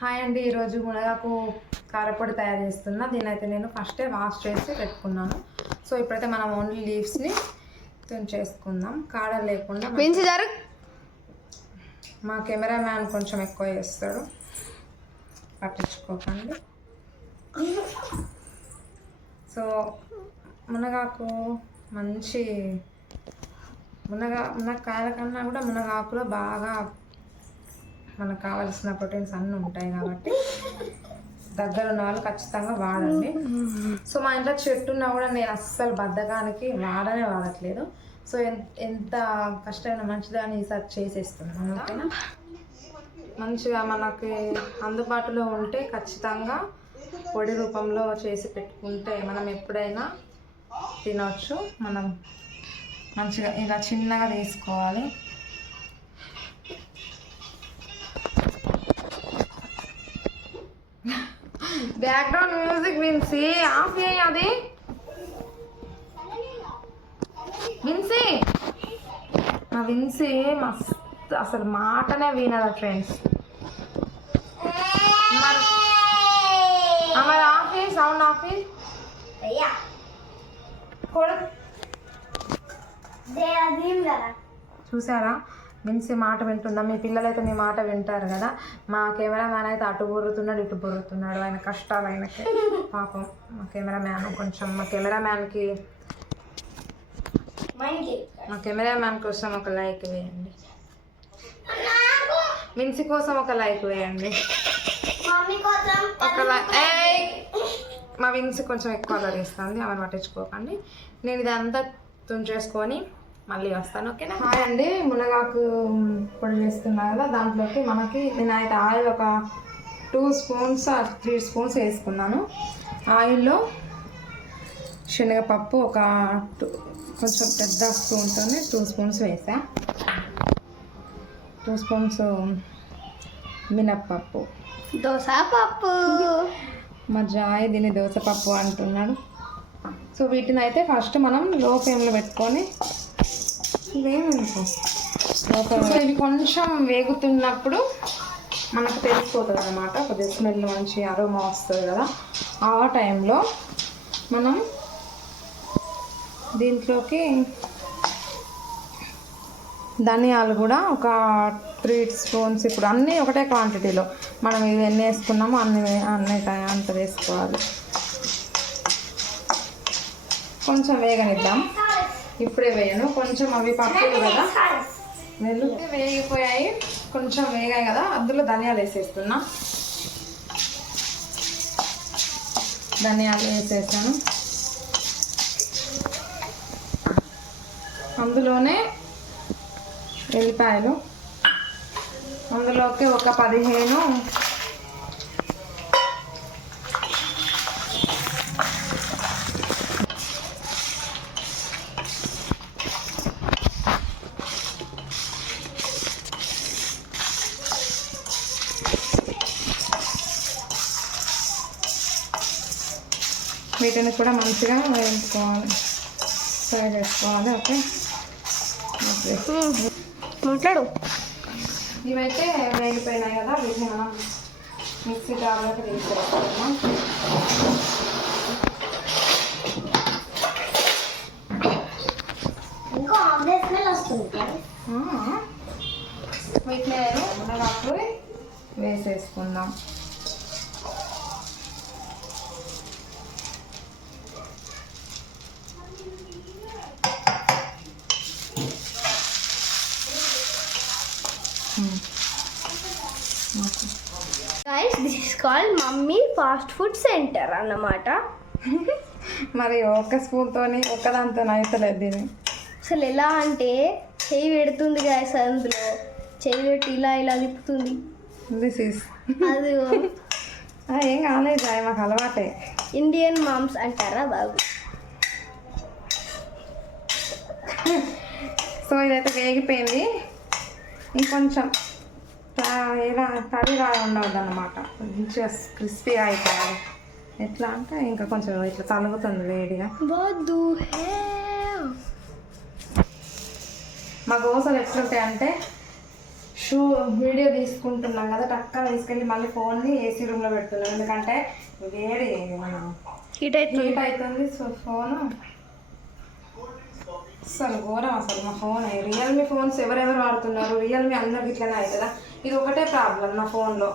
Hi అండి, ఈరోజు మునగాకు కారపొడి తయారు చేస్తున్నా. దీనైతే నేను ఫస్టే వాష్ చేసి పెట్టుకున్నాను. సో ఇప్పుడైతే మనం ఓన్లీ లీవ్స్ని తుంచేసుకుందాం, కాడ లేకుండా. మా కెమెరామ్యాన్ కొంచెం ఎక్కువ చేస్తాడు, పట్టించుకోకండి. సో మునగాకు మంచి మునక్కాయల కన్నా కూడా మునగాకులో బాగా మనకు కావాల్సిన ప్రోటీన్స్ అన్నీ ఉంటాయి కాబట్టి దగ్గర ఉన్న వాళ్ళు ఖచ్చితంగా వాడండి. సో మా ఇంట్లో చెట్టు ఉన్నా కూడా నేను అస్సలు బద్ధకానికి వాడట్లేదు. సో ఎంత కష్టమైన మంచిదని ఈసారి చేసేస్తున్నాను. ఓకేనా, మంచిగా మనకి అందుబాటులో ఉంటే ఖచ్చితంగా పొడి రూపంలో చేసి పెట్టుకుంటే మనం ఎప్పుడైనా తినవచ్చు. మనం మంచిగా ఇలా చిన్నగా తీసుకోవాలి. బ్యాక్గ్రౌండ్ మ్యూజిక్ విన్సీ ఆఫ్ చేయి. అది విన్సీ, మా విన్సీ మస్తు అసలు మాటనే వినదా ఫ్రెండ్స్. మరి ఆఫ్ చేయి, సౌండ్ ఆఫ్ చేయి. చూసారా, విన్సీ మాట వింటుందా? మీ పిల్లలైతే మీ మాట వింటారు కదా. మా కెమెరామ్యాన్ అయితే అటు బొర్రుతున్నాడు, ఇటు బొర్రుతున్నాడు. ఆయన కష్టాలు ఆయనకి పాపం. మా కెమెరామ్యాన్ కోసం ఒక లైక్ వేయండి. విన్సీ కోసం ఒక లైక్ వేయండి. మా విన్సీ కొంచెం ఎక్కువ అలరిస్తుంది, ఆమెను పట్టించుకోకండి. నేను ఇదంతా తుంచేసుకొని మళ్ళీ వస్తాను. ఓకేనా. హాయ్ అండి, మునగాకు పొడి చేస్తున్నాను కదా, దాంట్లోకి నేనైతే ఆయిల్ ఒక 2 స్పూన్స్ 3 స్పూన్స్ వేసుకున్నాను. ఆయిల్లో శనగపప్పు కొంచెం పెద్ద స్పూన్తో 2 స్పూన్స్ వేసా. 2 స్పూన్స్ మినప్పప్పు, దోసపప్పు. మా జాయ్ దీన్ని దోసపప్పు అంటున్నాడు. సో వీటిని అయితే ఫస్ట్ మనం లో ఫ్లేమ్లో పెట్టుకొని సో ఇవి కొంచెం వేగుతున్నప్పుడు మనకు తెలిసిపోతుంది అన్నమాట. కొద్దిగా స్మెల్ మంచి అరోమా వస్తుంది కదా. ఆ టైంలో మనం దీంట్లోకి ధనియాలు కూడా ఒక 3 స్పూన్స్, ఇప్పుడు అన్నీ ఒకటే క్వాంటిటీలో మనం ఇవి ఎన్ని వేసుకున్నామో అన్నీ అంత వేసుకోవాలి. కొంచెం వేగనిద్దాం, ఇప్పుడే వేయను. కొంచెం అవి పప్పులు కదా, వెల్లుల్లి వేగిపోయాయి, కొంచెం వేగాయి కదా. అందులో ధనియాలు వేసేస్తున్నా. ధనియాలు వేసేసాను. అందులోనే ఎల్లిపాయలు, అందులోకి ఒక 15 వీటిని కూడా మంచిగా వేయించుకోవాలి, ఫ్రై చేసుకోవాలి. ఓకే, మాట్లాడు. ఇవైతే వేగిపోయినాయి కదా, వీటిని మనం మిక్సీ జార్లోకి తీసేసుకుందాం. వీటిని మునగాకు వేసేసుకుందాం. Guys, this is called mummy fast food centre అన్నమాట. మరి ఒక స్పూన్తోని ఒక్కదాంతో అవుతలేదు దీన్ని. అసలు ఎలా అంటే చెయ్యి పెడుతుంది గాయస్, అందులో చెయ్యి పెట్టి ఇలా తిప్పుతుంది. దిస్ ఈస్ అది ఏం కాలేదు, మాకు అలవాటే. ఇండియన్ మామ్స్ అంటారా బాబు. సో ఇదైతే వేగిపోయింది. ఇంకొంచెం తడిగా ఉండవద్దు అన్నమాట, మంచిగా క్రిస్పీగా అయిపోవాలి. ఎట్లా అంటే ఇంకా కొంచెం ఇట్లా తలుగుతుంది వేడిగా. మా గోసలు ఎట్లుంటాయి అంటే వీడియో తీసుకుంటున్నాం కదా, టక్కన తీసుకెళ్ళి మళ్ళీ ఫోన్ని ఏసీ రూమ్లో పెడుతున్నాం. ఎందుకంటే వేడి హీట్ అవుతుంది. సో ఫోను అసలు ఘోరం. అసలు మా ఫోన్ రియల్మీ ఫోన్స్ ఎవరెవరు వాడుతున్నారు, రియల్మీ అందరికి ఇట్లనే అవుతుందా? ఇది ఒకటే ప్రాబ్లం నా ఫోన్లో.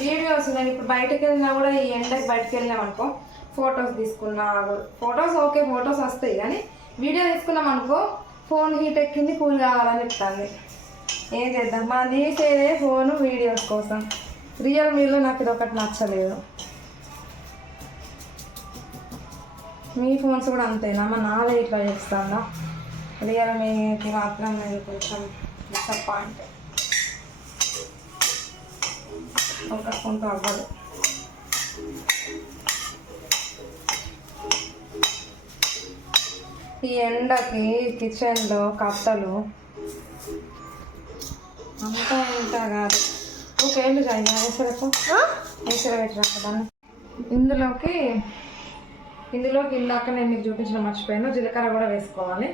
వీడియోస్ నేను ఇప్పుడు బయటకు వెళ్ళినా కూడా, ఈ ఎండకి బయటకు వెళ్ళినాం అనుకో, ఫొటోస్ తీసుకున్నా, ఫొటోస్ ఓకే ఫొటోస్ వస్తాయి, కానీ వీడియో తీసుకున్నాం అనుకో ఫోన్ హీట్ ఎక్కింది, కూల్ కావాలని చెప్తాంది. ఏం చేద్దాం, మనం తీసేదే ఫోను వీడియోస్ కోసం. రియల్మీలో నాకు ఇది ఒకటి నచ్చలేదు. మీ ఫోన్స్ కూడా అంతేనా? మా నాదే ఇట్లా చేస్తుందా? రియల్మీకి మాత్రం నేను కొంచెం డిసప్పాయింట్. ఒక ఫోన్తో అవ్వదు. ఈ ఎండకి కిచెన్లో కట్టలు అంతా ఇంత కాదు. ఒకేళ్ళు కాదు వేసరకు పెట్టినాక దాన్ని ఇందులోకి ఇందాక నేను మీకు చూపించడం మర్చిపోయాను, జీలకర్ర కూడా వేసుకోవాలి.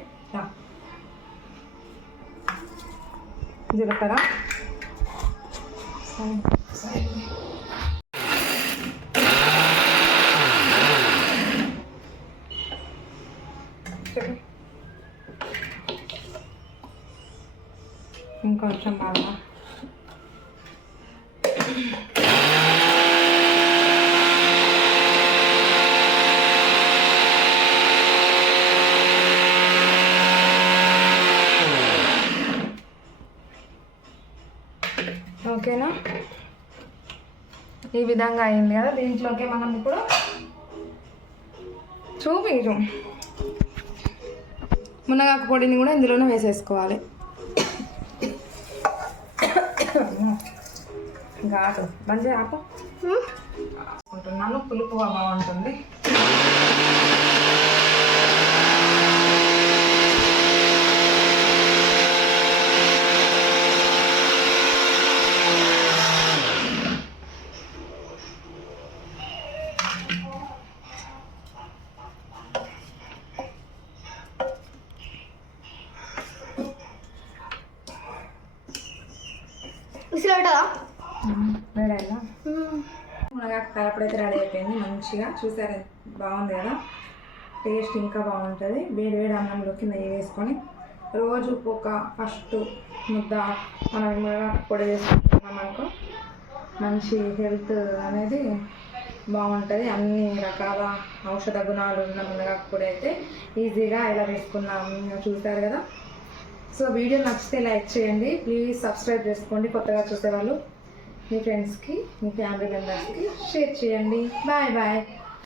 జీలకర్ర ఇంకొంచెం బాగా ఓకేనా? ఈ విధంగా అయింది కదా. దీంట్లోకి మనం ఇప్పుడు చూపించు మునగాకు పొడిని కూడా ఇందులోనే వేసేసుకోవాలి. ఘాటు మంచిగా ఆపు అనుకుంటున్నాను. పులుపు బాగుంటుంది. రెడీ అయినా మునగాకు కారపడైతే రెడీ అయిపోయింది. మంచిగా చూసారు, బాగుంది కదా. టేస్ట్ ఇంకా బాగుంటుంది. వేడి వేడి అన్నంలోకి నెయ్యి వేసుకొని రోజు ఒక ఫస్ట్ ముద్ద మనం మునగాకు పొడి వేసుకుంటున్నాం అనుకో, మంచి హెల్త్ అనేది బాగుంటుంది. అన్ని రకాల ఔషధ గుణాలు ఉన్న మునగాకు పొడి అయితే ఈజీగా ఎలా వేసుకున్నాం చూసారు కదా. సో వీడియో నచ్చితే లైక్ చేయండి, ప్లీజ్ సబ్స్క్రైబ్ చేసుకోండి. కొత్తగా చూసేవాళ్ళు మీ ఫ్రెండ్స్కి, మీ ఫ్యామిలీ మెంబర్స్కి షేర్ చేయండి. Bye bye.